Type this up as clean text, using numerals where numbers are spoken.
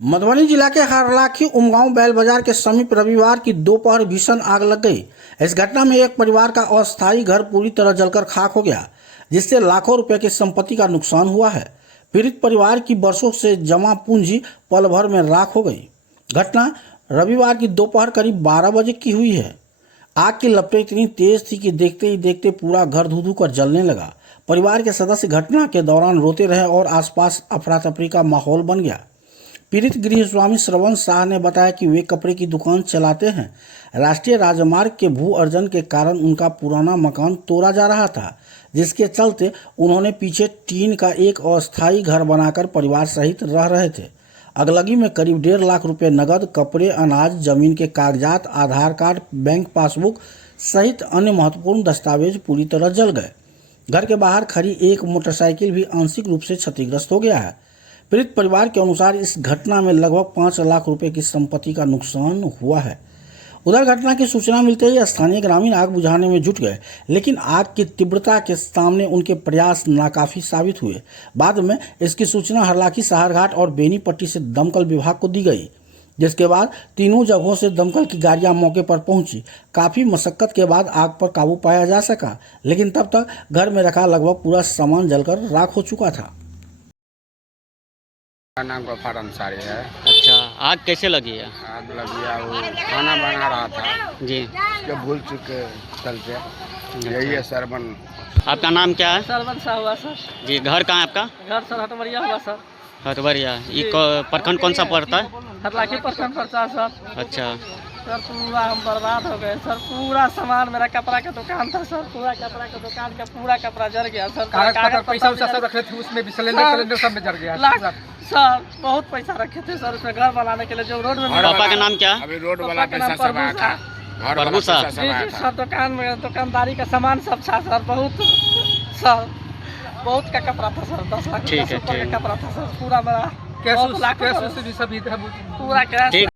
मधुबनी जिला के हरलाखी उमगांव बैल बाजार के समीप रविवार की दोपहर भीषण आग लग गई। इस घटना में एक परिवार का अस्थायी घर पूरी तरह जलकर खाक हो गया, जिससे लाखों रुपए की संपत्ति का नुकसान हुआ है। पीड़ित परिवार की बरसों से जमा पूंजी पल भर में राख हो गई। घटना रविवार की दोपहर करीब 12 बजे की हुई है। आग की लपटें इतनी तेज थी कि देखते ही देखते पूरा घर धू धू कर जलने लगा। परिवार के सदस्य घटना के दौरान रोते रहे और आसपास अफरा तफरी का माहौल बन गया। पीड़ित गृह स्वामी श्रवण शाह ने बताया कि वे कपड़े की दुकान चलाते हैं। राष्ट्रीय राजमार्ग के भू अर्जन के कारण उनका पुराना मकान तोड़ा जा रहा था, जिसके चलते उन्होंने पीछे टीन का एक अस्थायी घर बनाकर परिवार सहित रह रहे थे। अगलगी में करीब 1.5 लाख रुपए नकद, कपड़े, अनाज, जमीन के कागजात, आधार कार्ड, बैंक पासबुक सहित अन्य महत्वपूर्ण दस्तावेज पूरी तरह जल गए। घर के बाहर खड़ी एक मोटरसाइकिल भी आंशिक रूप से क्षतिग्रस्त हो गया है। पीड़ित परिवार के अनुसार इस घटना में लगभग 5 लाख रुपए की संपत्ति का नुकसान हुआ है। उधर घटना की सूचना मिलते ही स्थानीय ग्रामीण आग बुझाने में जुट गए, लेकिन आग की तीव्रता के सामने उनके प्रयास नाकाफी साबित हुए। बाद में इसकी सूचना हरलाखी सहारघाट और बेनीपट्टी से दमकल विभाग को दी गई, जिसके बाद तीनों जगहों से दमकल की गाड़ियां मौके पर पहुंची। काफी मशक्कत के बाद आग पर काबू पाया जा सका, लेकिन तब तक घर में रखा लगभग पूरा सामान जलकर राख हो चुका था। मेरा नाम गफार अंसारी है। अच्छा, आग कैसे लगी है? आग लगी है, वो खाना बना रहा था जी, उसके भूल चुके चलते यही है सरवन। आपका नाम क्या है? सरवन शाह हुआ सर। जी, घर कहाँ है आपका? घर सर हटवरिया हुआ सर। हटवरिया। ये प्रखंड कौन सा पड़ता है? हरलाखी प्रखंड पड़ता है सर। अच्छा, सर पूरा हम बर्बाद हो गए सर। पूरा सामान, मेरा कपड़ा का दुकान था सर, पूरा कपड़ा का दुकान का पूरा कपड़ा जल गया सर। कागज पैसा वैसा सब रखे थे उसमें भी, सिलेंडर सब में जल गया सर। बहुत पैसा रखे थे सर उसमें घर बनाने के लिए, जो रोड में। पापा का नाम क्या है? अभी रोड वाला पैसा सब आया था, घर वाला प्रभु साहब। पैसा सब आया था। सर दुकान में दुकानदारी का सामान सब था सर। बहुत का कपड़ा था सर। 10 लाख ठीक है, का ठीक। कपड़ा था सर। पूरा मेरा कैश बहुत लाख कैश भी सब इधर पूरा कैश ठीक